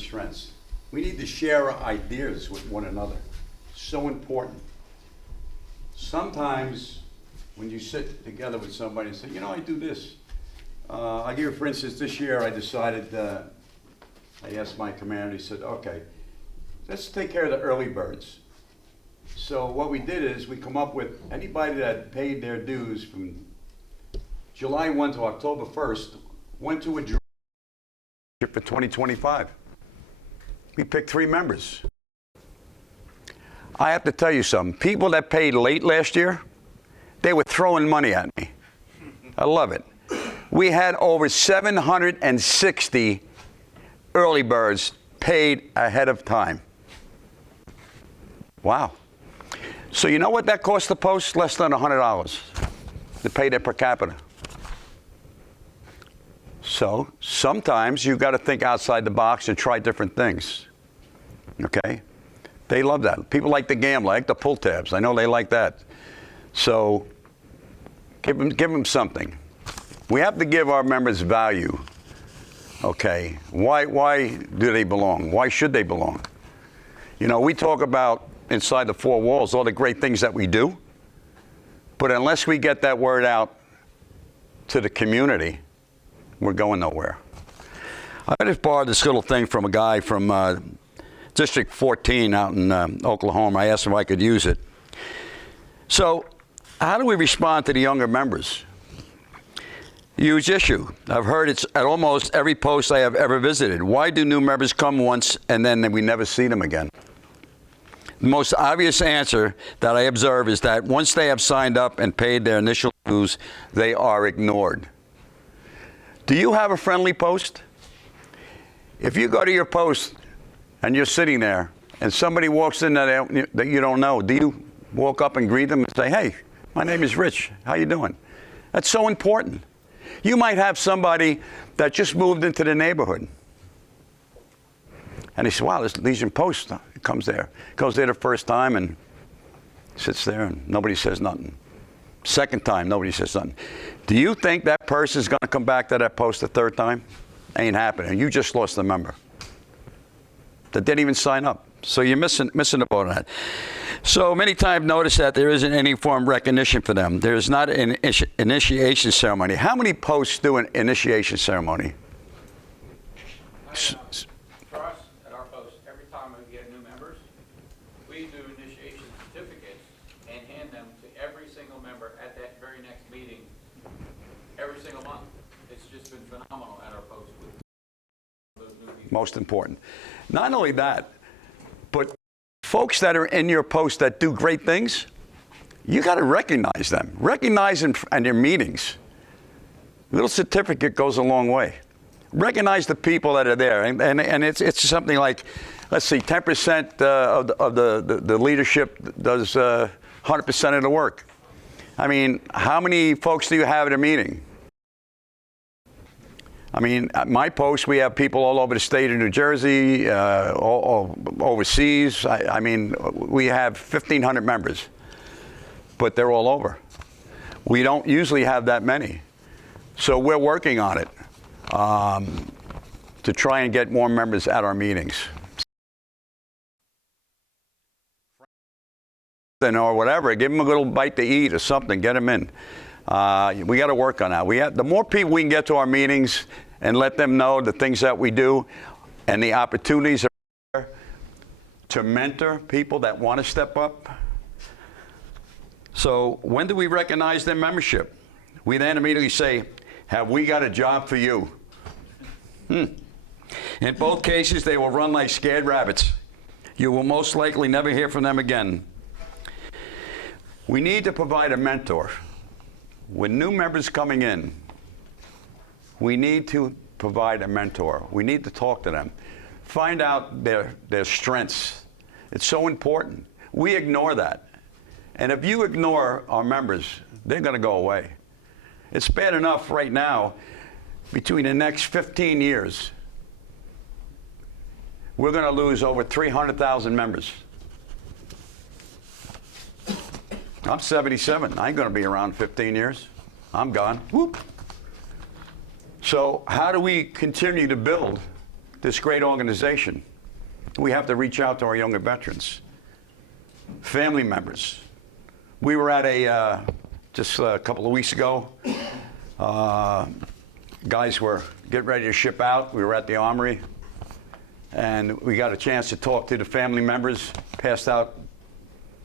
strengths. We need to share our ideas with one another. So important. Sometimes when you sit together with somebody and say, you know, I do this. I'll give you, for instance, this year I decided, I asked my commander, he said, okay, let's take care of the early birds. So what we did is we come up with anybody that paid their dues from July 1 to October 1st went to a draw for 2025. We picked 3 members. I have to tell you something. People that paid late last year, they were throwing money at me. I love it. We had over 760 early birds paid ahead of time. Wow. So you know what that cost the Post? Less than $100 to pay their per capita. So sometimes you got to think outside the box and try different things. Okay? They love that. People like to gamble, like the pull tabs. I know they like that. So give them something. We have to give our members value. Okay? Why do they belong? Why should they belong? You know, we talk about inside the 4 walls all the great things that we do, but unless we get that word out to the community, we're going nowhere. I just borrowed this little thing from a guy from District 14 out in Oklahoma. I asked him if I could use it. So how do we respond to the younger members? Huge issue. I've heard it's at almost every post I have ever visited. Why do new members come once and then we never see them again? The most obvious answer that I observe is that once they have signed up and paid their initial dues, they are ignored. Do you have a friendly post? If you go to your post and you're sitting there and somebody walks in that you don't know, do you walk up and greet them and say, hey, my name is Rich, how you doing? That's so important. You might have somebody that just moved into the neighborhood. And he said, wow, this Legion Post comes there. Goes there the first time and sits there and nobody says nothing. Second time, nobody says nothing. Do you think that person is going to come back to that post a third time? Ain't happening. You just lost a member that didn't even sign up. So you're missing the boat on that. So many times notice that there isn't any form of recognition for them. There's not an initiation ceremony. How many posts do an initiation ceremony? For us, at our post, every time we get new members, we do initiation certificates and hand them to every single member at that very next meeting, every single month. It's just been phenomenal at our post with those new people. Most important. Not only that, but folks that are in your post that do great things, you got to recognize them. Recognize them in your meetings. A little certificate goes a long way. Recognize the people that are there, and it's something like, let's see, 10% of the leadership does 100% of the work. I mean, how many folks do you have at a meeting? I mean, at my post, we have people all over the state of New Jersey, all overseas. I mean, we have 1,500 members, but they're all over. We don't usually have that many. So we're working on it to try and get more members at our meetings. Or whatever, give them a little bite to eat or something, get them in. We got to work on that. The more people we can get to our meetings and let them know the things that we do and the opportunities are there to mentor people that want to step up. So when do we recognize their membership? We then immediately say, have we got a job for you? In both cases, they will run like scared rabbits. You will most likely never hear from them again. We need to provide a mentor. With new members coming in, we need to provide a mentor. We need to talk to them. Find out their strengths. It's so important. We ignore that. And if you ignore our members, they're going to go away. It's bad enough right now, between the next 15 years, we're going to lose over 300,000 members. I'm 77. I ain't going to be around 15 years. I'm gone. Whoop. So how do we continue to build this great organization. We have to reach out to our younger veterans, family members. We were at just a couple of weeks ago, guys were getting ready to ship out. We were at the Armory, and we got a chance to talk to the family members, passed out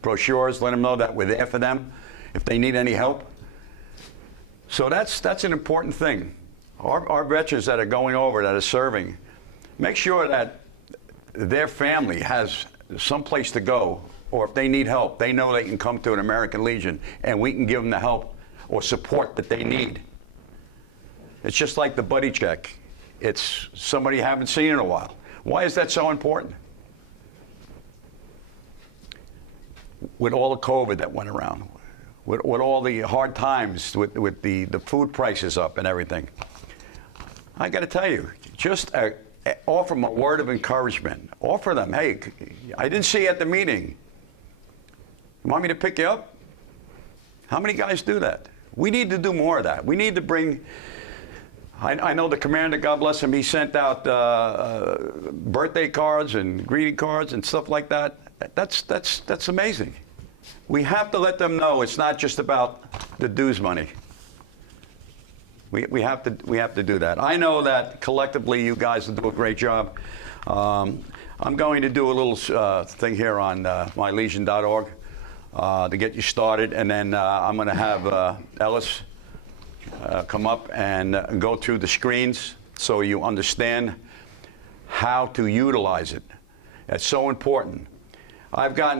brochures, let them know that we're there for them if they need any help. So that's an important thing. Our veterans that are going over, that are serving, make sure that their family has some place to go, or if they need help, they know they can come to an American Legion and we can give them the help or support that they need. It's just like the buddy check. It's somebody you haven't seen in a while. Why is that so important? With all the COVID that went around, with all the hard times, with the food prices up and everything, I got to tell you, just offer them a word of encouragement. Offer them, hey, I didn't see you at the meeting. You want me to pick you up? How many guys do that? We need to do more of that. We need to bring, I know the commander, God bless him, he sent out birthday cards and greeting cards and stuff like that. That's amazing. We have to let them know it's not just about the dues money. We have to do that. I know that collectively you guys will do a great job. I'm going to do a little thing here on mylegion.org to get you started, and then I'm going to have Ellis come up and go through the screens so you understand how to utilize it. That's so important.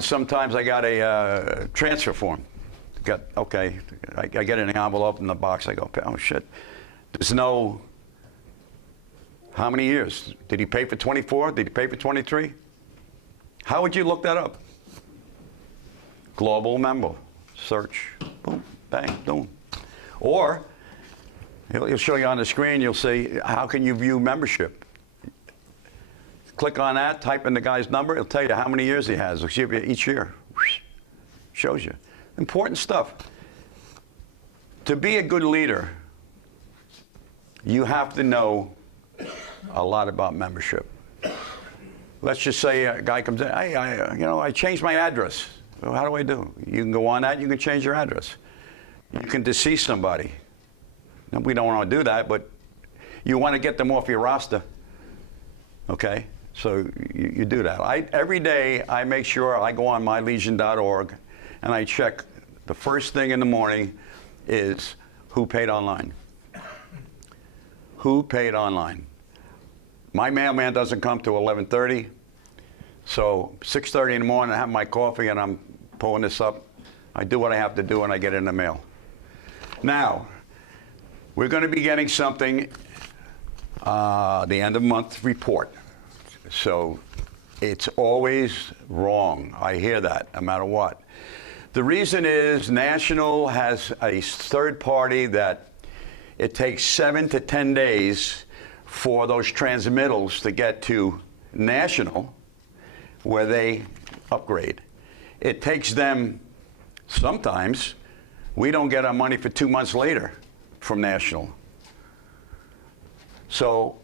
Sometimes I got a transfer form. I get an envelope in the box. I go, oh shit. There's no, how many years? Did he pay for 24? Did he pay for 23? How would you look that up? Global member, search, boom, bang, boom. Or, he'll show you on the screen, you'll see, how can you view membership? Click on that, type in the guy's number, it'll tell you how many years he has. It'll give you each year. Shows you. Important stuff. To be a good leader, you have to know a lot about membership. Let's just say a guy comes in, hey, I changed my address. Well, how do I do? You can go on that, you can change your address. You can decease somebody. Now, we don't want to do that, but you want to get them off your roster. Okay? So you do that. Every day I make sure I go on mylegion.org and I check. The first thing in the morning is who paid online. Who paid online? My mailman doesn't come to 11:30, so 6:30 in the morning I have my coffee and I'm pulling this up. I do what I have to do and I get it in the mail. Now, we're going to be getting something, the end of month report. So it's always wrong. I hear that no matter what. The reason is National has a third party that it takes 7 to 10 days for those transmittals to get to National, where they upgrade. It takes them, sometimes, we don't get our money for 2 months later from National. So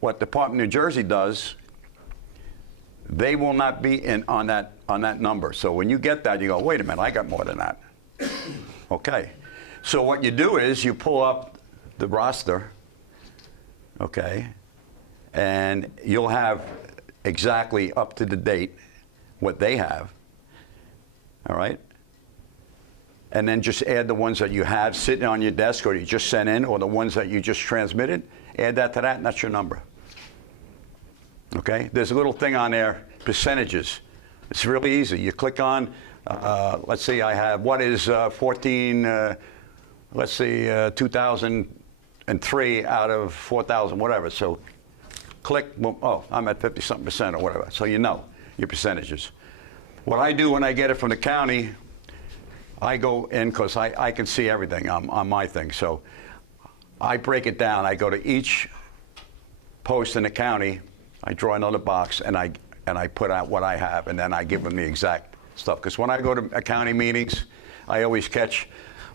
what Department of New Jersey does, they will not be in on that number. So when you get that, you go, wait a minute, I got more than that. Okay. So what you do is you pull up the roster, okay, and you'll have exactly up to the date what they have, all right? And then just add the ones that you have sitting on your desk or you just sent in, or the ones that you just transmitted, add that to that, and that's your number. Okay? There's a little thing on there, percentages. It's really easy. You click on, let's see, I have, what is 2003 out of 4,000, whatever. So click, boom, oh, I'm at 50-something% or whatever. So you know your percentages. What I do when I get it from the county, I go in because I can see everything on my thing. So I break it down. I go to each post in the county, I draw another box, and I put out what I have, and then I give them the exact stuff. Because when I go to county meetings, I always catch,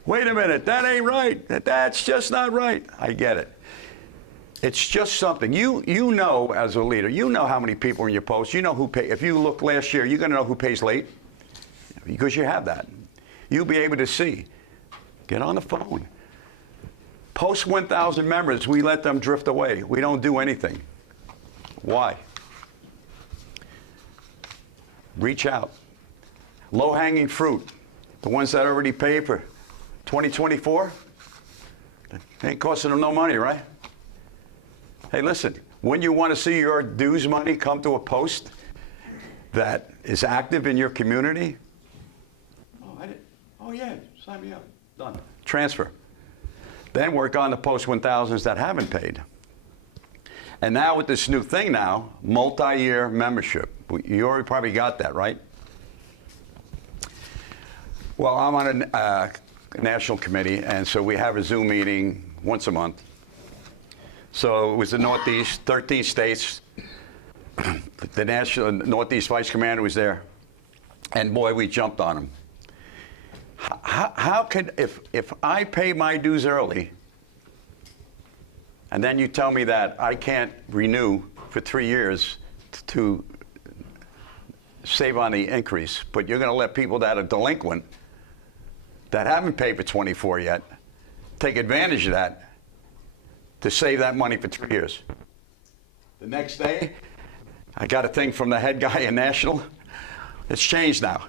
wait a minute, that ain't right. That's just not right. I get it. It's just something. You know, as a leader, you know how many people are in your post. You know who pay. If you look last year, you're going to know who pays late because you have that. You'll be able to see. Get on the phone. Post 1,000 members, we let them drift away. We don't do anything. Why? Reach out. Low-hanging fruit. The ones that already paid for 2024, they ain't costing them no money, right? Hey, listen, when you want to see your dues money come to a post that is active in your community, oh yeah, sign me up. Done. Transfer. Then work on the post 1,000s that haven't paid. And now with this new thing now, multi-year membership. You already probably got that, right? Well, I'm on a national committee, and so we have a Zoom meeting once a month. So it was the Northeast, 13 states. The national Northeast Vice Commander was there, and boy, we jumped on him. How could, if I pay my dues early, and then you tell me that I can't renew for 3 years to save on the increase, but you're going to let people that are delinquent, that haven't paid for 24 yet, take advantage of that to save that money for 3 years. The next day, I got a thing from the head guy in National. It's changed now.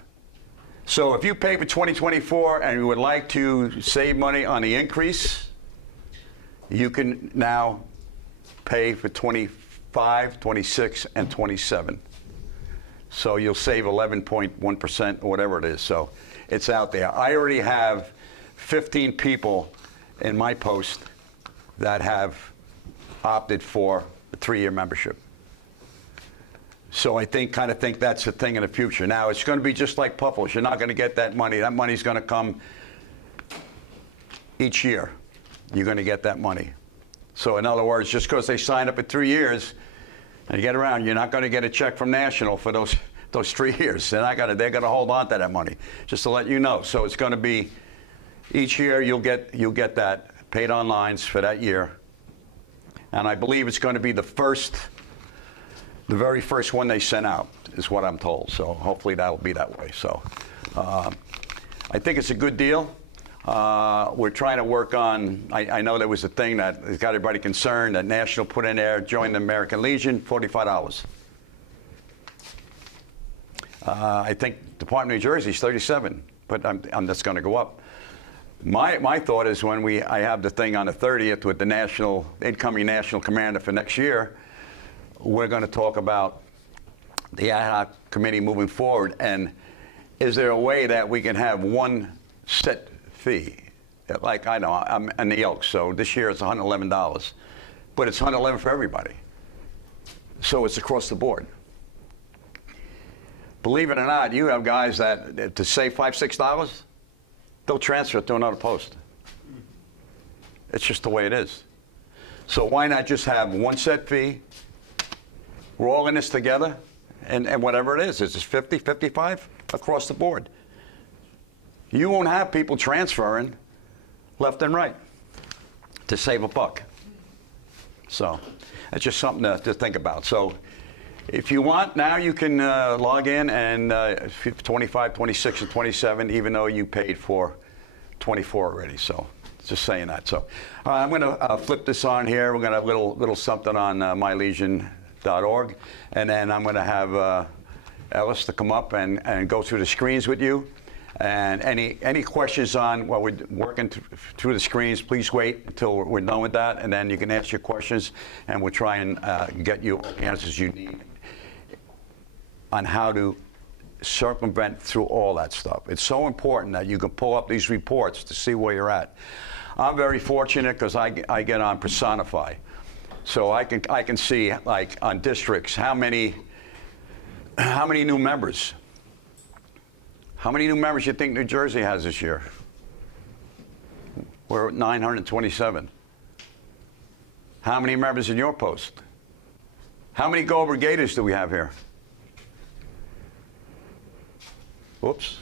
So if you pay for 2024 and you would like to save money on the increase, you can now pay for 25, 26, and 27. So you'll save 11.1% or whatever it is. So it's out there. I already have 15 people in my post that have opted for a 3-year membership. So I kind of think that's the thing in the future. Now, it's going to be just like Puffles. You're not going to get that money. That money's going to come each year. You're going to get that money. So in other words, just because they sign up for 3 years and you get around, you're not going to get a check from National for those 3 years. They're going to hold on to that money, just to let you know. So it's going to be each year you'll get that paid on lines for that year. And I believe it's going to be the very first one they sent out, is what I'm told. So hopefully that'll be that way. So I think it's a good deal. We're trying to work on, I know there was a thing that has got everybody concerned that National put in there, join the American Legion, $45. I think Department of New Jersey is $37, but that's going to go up. My thought is when I have the thing on the 30th with the incoming national commander for next year, we're going to talk about the ad hoc committee moving forward, and is there a way that we can have one set fee? Like, I know, I'm in the Elks, so this year it's $111, but it's $111 for everybody. So it's across the board. Believe it or not, you have guys that, to save $5, $6, they'll transfer it to another post. It's just the way it is. So why not just have one set fee? We're all in this together, and whatever it is, it's 50, 55 across the board. You won't have people transferring left and right to save a buck. So it's just something to think about. So if you want, now you can log in and 25, 26, and 27, even though you paid for 24 already. So just saying that. So I'm going to flip this on here. We're going to have a little something on mylegion.org, and then I'm going to have Ellis to come up and go through the screens with you. And any questions on while we're working through the screens, please wait until we're done with that, and then you can ask your questions, and we'll try and get you all the answers you need on how to circumvent through all that stuff. It's so important that you can pull up these reports to see where you're at. I'm very fortunate because I get on Personify, so I can see, like, on districts how many new members. How many new members do you think New Jersey has this year? We're at 927. How many members in your post? How many Go Brigaders do we have here? Whoops.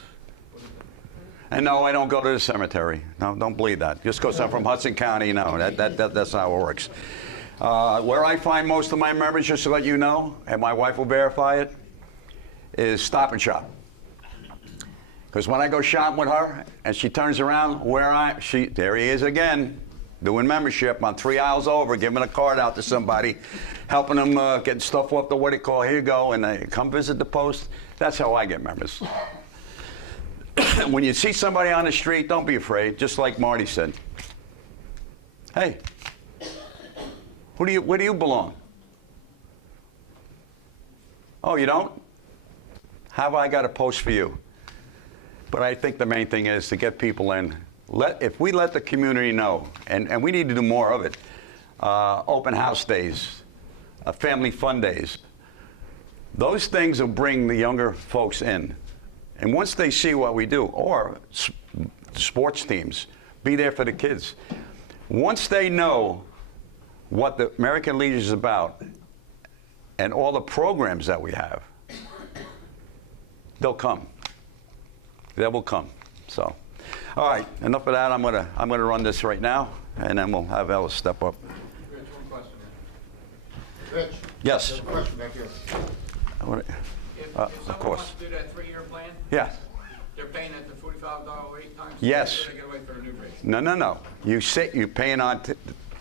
And no, I don't go to the cemetery. No, don't believe that. Just because I'm from Hudson County, no, that's how it works. Where I find most of my members, just to let you know, and my wife will verify it, is Stop and Shop. Because when I go shopping with her and she turns around, there he is again, doing membership. I'm 3 aisles over, giving a card out to somebody, helping them get stuff off the what they call, here you go, and they come visit the post. That's how I get members. When you see somebody on the street, don't be afraid, just like Marty said. Hey, where do you belong? Oh, you don't? Have I got a post for you? But I think the main thing is to get people in. If we let the community know, and we need to do more of it, open house days, family fun days, those things will bring the younger folks in. And once they see what we do, or sports teams, be there for the kids. Once they know what the American Legion is about and all the programs that we have, they'll come. They will come. So, all right, enough of that. I'm gonna run this right now, and then we'll have Ellis step up. Rich, one question, Rich? Yes. There's a question back here. If Of someone course. wants to do that 3-year plan, Yeah. they're paying at the $45 rate times? Yes. Or they get away for the new rate? No. You're paying on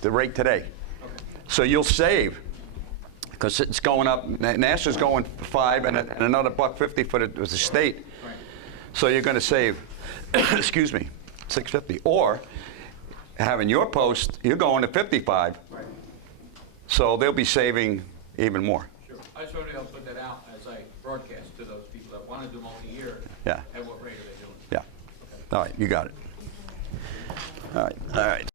the rate today. Okay. So you'll save, because it's going up. NASA's going for $5 and another $1.50 for the state. Right. So you're going to save, excuse me, $6.50. Or having your post, you're going to $55. Right. So they'll be saving even more. Sure. I just wanted to be able to put that out as I broadcast to those people that want to do multi-year. Yeah. At what rate are they doing? Yeah. All right, you got it. All right.